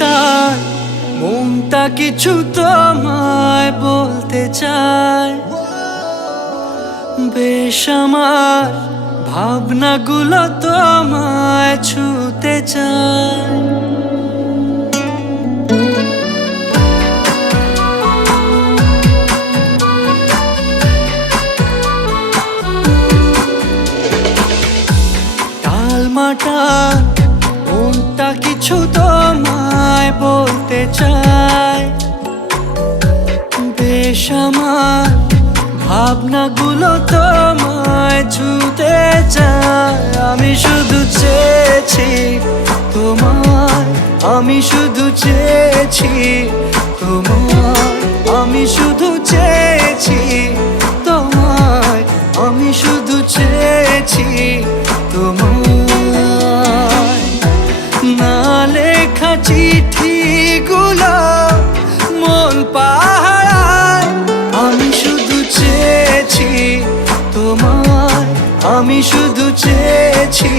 তার মনটা কিছু তোমায় বলতে চায়। বেশ আমার ভাবনাগুলো তোমায় ছুতে চায়। টালমাটা মনটা কিছু তোমায় বলতে চায়। বেশ আমার ভাবনাগুলো তোমায় ছুতে চায়। আমি শুধু চেয়েছি তোমায়, আমি শুধু চেয়েছি তোমায়, আমি শুধু চেয়েছি তোমায়, আমি শুধু চেয়েছি তোমায়। না লেখা চিঠিগুলো মন পাহারায়। আমি শুধু চেয়েছি তোমায়, আমি শুধু চেয়েছি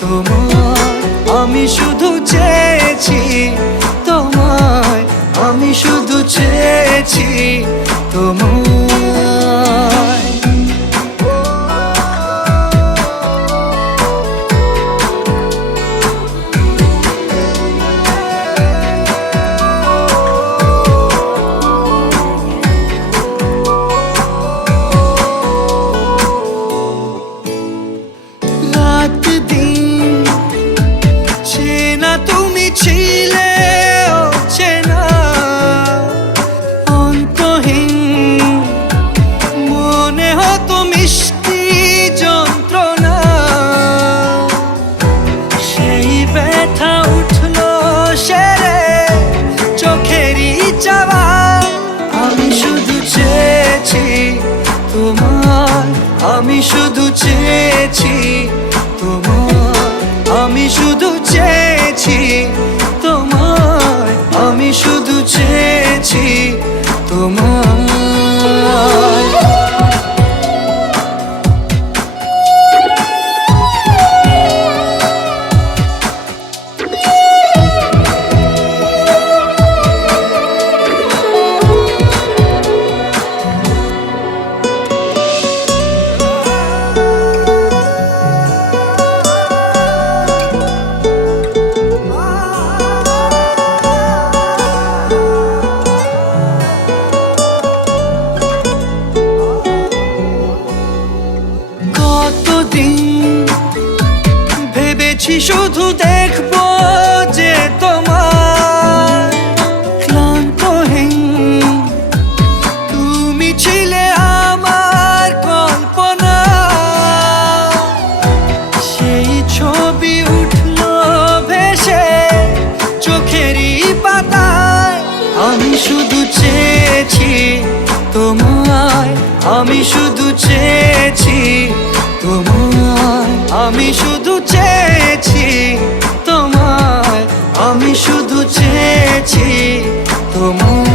তোমায়, আমি শুধু চেয়েছি তোমায়, আমি শুধু চেয়েছি তোমায়। তুমি ছিলে অচেনা অন্তহীন, মনে হতো মিষ্টি যন্ত্রণা। সেই ব্যথা উঠলো সেরে চোখেরই চাওয়ায়। আমি শুধু চেয়েছি তোমার, আমি শুধু চেয়েছি তোমার, আমি শুধু চেয়েছি তোমায়, আমি শুধু চেয়েছি তোমায়। ভেবেছি শুধু দেখবো যে তোমার ক্লান্তহীন, তুমি ছিলে আমার কল্পনা। সেই ছবি উঠলো ভেসে চোখেরই পাতায়। আমি শুধু চেয়েছি তোমায়, আমি শুধু চেয়েছি তোমায়, আমি শুধু চেয়েছি তোমায়, আমি শুধু চেয়েছি তোমায়।